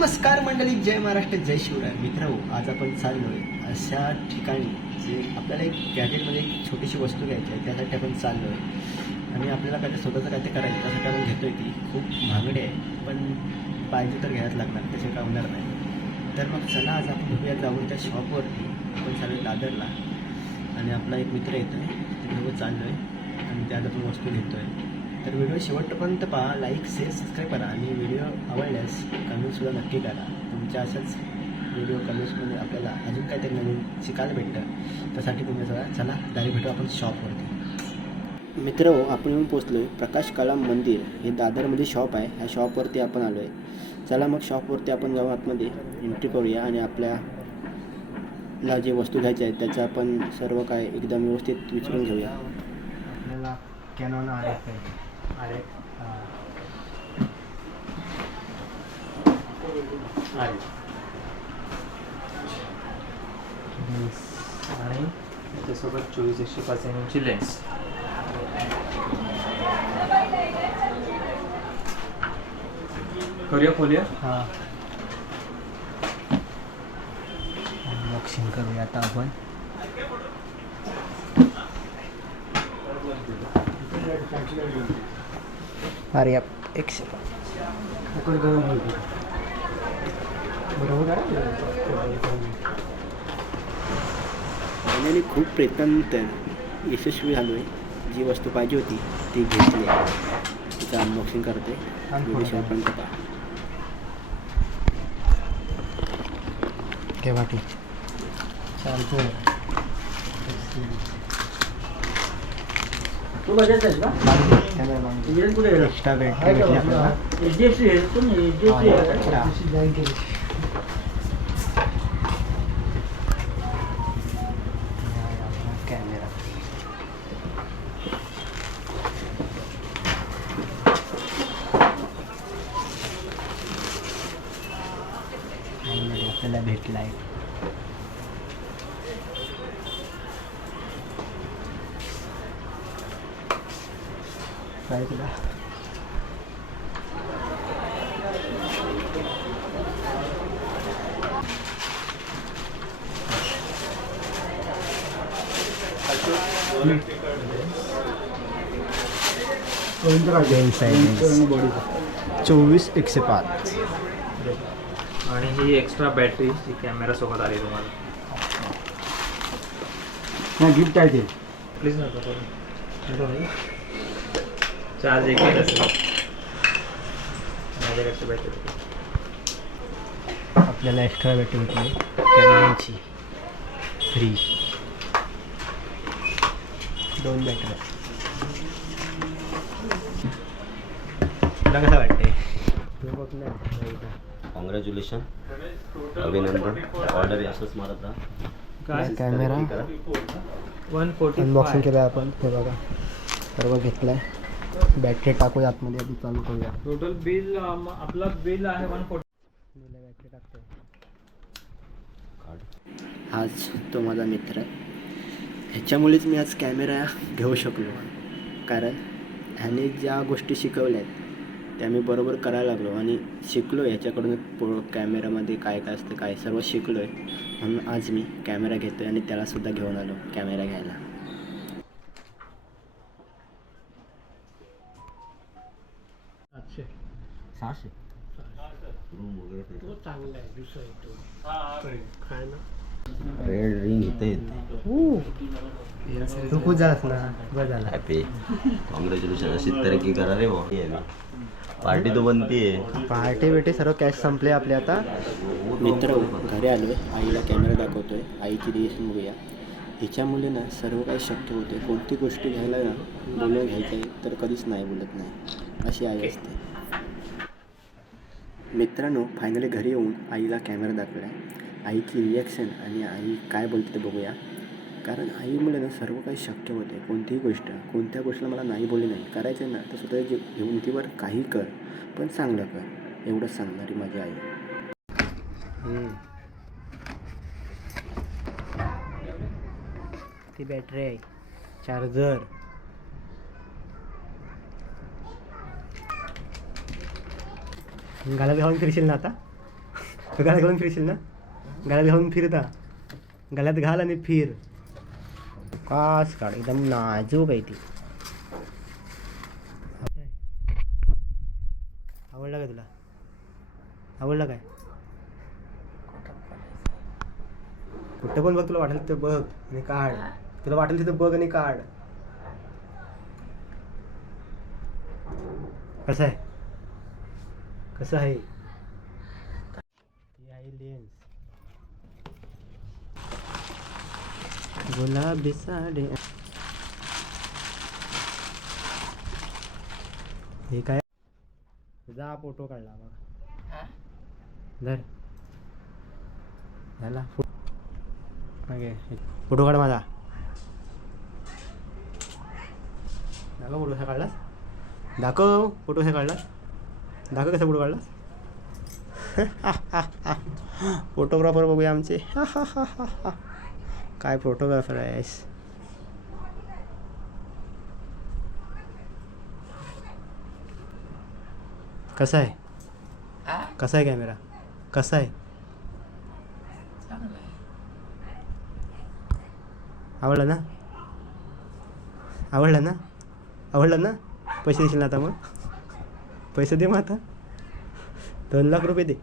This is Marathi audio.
नमस्कार मंडळी जय महाराष्ट्र जय शिवराय. मित्र हो, आज आपण चाललोय अशा ठिकाणी जे आपल्याला एक गॅजेटमध्ये एक छोटीशी वस्तू घ्यायची आहे त्यासाठी आपण चाललोय. आणि आपल्याला काय स्वतःचं काय ते करायचं त्यासाठी आपण घेतोय ती खूप महागडी आहे पण पाहिजे तर घ्यायला लागणार त्याच्या काय होणार नाही. तर मग चला आज आपण उभ्या जाऊन त्या शॉपवरती आपण चालू दादरला. आणि आपला एक मित्र येतो आहे तिकडे चाललो आहे आणि त्यात आपण वस्तू घेतो आहे तर व्हिडिओ शेवटपर्यंत पहा लाईक शेअर सबस्क्राईब करा आणि व्हिडिओ आवडल्यास कमेंटसुद्धा नक्की करा. तुमच्या अशाच व्हिडिओ कमेंट्समध्ये आपल्याला अजून काहीतरी नवीन शिकायला भेटतं. त्यासाठी तुम्ही चला चला डायरेक्ट भेटू आपण शॉपवरती मित्र आपण येऊन पोचलो आहे प्रकाश कलाम मंदिर. हे दादरमध्ये शॉप आहे. ह्या शॉपवरती आपण आलो आहे चला मग शॉपवरती आपण जाऊ. आतमध्ये एंट्री करूया आणि आपल्याला जे वस्तू घ्यायच्या आहेत त्याचं आपण सर्व काय एकदम व्यवस्थित विचारून घेऊया. आपल्याला Canon R F R R आणि त्याच्यासोबत चोवीस एकशे पाच एम एमची लेन्स करूया खोलूया? हां. अनबॉक्सिंग करूया आता आपण. अरे आप एक फायनली खूप प्रयत्नानंतर यशस्वी झालो आहे जी वस्तू पाहिजे होती ती घेतली तिचं अनबॉक्सिंग करते शेवटपर्यंत पहा केव्हा ती चार्जर तू बजाज आहेस का इंजिनियर कुठे गेला एक्स्ट्रा बॅटरी भेटली आपल्याला एच डी एफ सी आहे कोण एच डी एफ सी अच्छा. आहे कॅमेरा आपल्याला भेटला आहे काय तुला चोवीस एकशे पाच. आणि ही एक्स्ट्रा बॅटरी जी कॅमेरा सोबत आली तुम्हाला. गिफ्ट आहे ते. प्लीज नका चार्ज एक असेल माझ्याकडची बॅटरी आपल्याला एक्स्ट्रा बॅटरी भेटली कॅनॉनची फ्री दोन बॅटऱ्या तुला कसं वाटते कॉंग्रॅच्युलेशन अभिनंदन ऑर्डर असंच मारत राहा काय कॅमेरा वन फोर्टी अनबॉक्सिंग केलं आपण हे बघा सर्व घेतलं आहे बॅटरी टाकूया आतमध्ये आधी चालू करूया. टोटल बिल आपला बिल आहे वन फोर्टी बॅटरी टाकतोय हाच तो माझा मित्र ह्याच्यामुळेच मी आज कॅमेरा घेऊ शकलो. कारण ह्याने ज्या गोष्टी शिकवल्या आहेत त्या मी बरोबर करायला लागलो. आणि शिकलो ह्याच्याकडून पो कॅमेरामध्ये काय काय असतं काय सर्व शिकलो आहे म्हणून आज मी कॅमेरा घेतो आहे आणि त्यालासुद्धा घेऊन आलो कॅमेरा घ्यायला. सहाशे. रूम वगैरे तो चांगला आहे दुसरा येतो. काय ना रेड रिंग इथे तू खूप झालास ना बरं झाला हॅपी कॉंग्रॅच्युलेशन अशी तरक्की करा रे भाऊ. पार्टी तो बनती आहे. पार्टी बिटी सर्व कॅश संपले आपले आता. मित्र घरी आलो आईला कॅमेरा दाखवतोय. आईची रिएक्शन बघूया हिच्यामुळे ना सर्व काही शक्य होते कोणती गोष्ट घ्यायला ना बोलून घ्यायचं आहे तर कधीच नाही बोलत नाही. अशी आई असते. मित्रांनो फायनली घरी येऊन आईला कॅमेरा दाखवला. आईची रिॲक्शन आणि आई काय बोलते ते बघूया. कारण आईमुळे ना सर्व काही शक्य होते कोणतीही गोष्ट. कोणत्या गोष्टीला मला नाही बोलली नाही. करायचं ना तर स्वतः जे हिमतीवर काही कर पण चांगलं कर. एवढंच सांगणारी माझी आई. ती बॅटरी आहे. चार्जर गाला घालून फिरशील ना आता? गाला घालून फिरशील ना? गाला घालून फिरता. गळ्यात घाल आणि फिर. कास काढ एकदम नाजूक आहे ती. आवडला का तुला? आवडला काय? कुठं पण बघ तुला वाटेल तिथं बघ आणि काढ. तुला वाटेल तिथं बघ आणि काढ. कसं आहे? कसं आहे? आहे लेन्स गुलाबी साडे. हे काय? जा फोटो काढला बघा. धर. झाला फोटो काढ माझा. दाखव फोटो कसा काढलास? दाखव फोटो कसा काढलास? दाखव कसा फोटो काढलास फोटोग्राफर बघूया आमचे. काय फोटोग्राफर आहेस. कसा आहे? कसा आहे कॅमेरा? कसा आहे. आवडला ना? आवडला ना? आवडला ना? पैसे देशील ना आता मग? पैसे दे मग आता दोन लाख रुपये दे.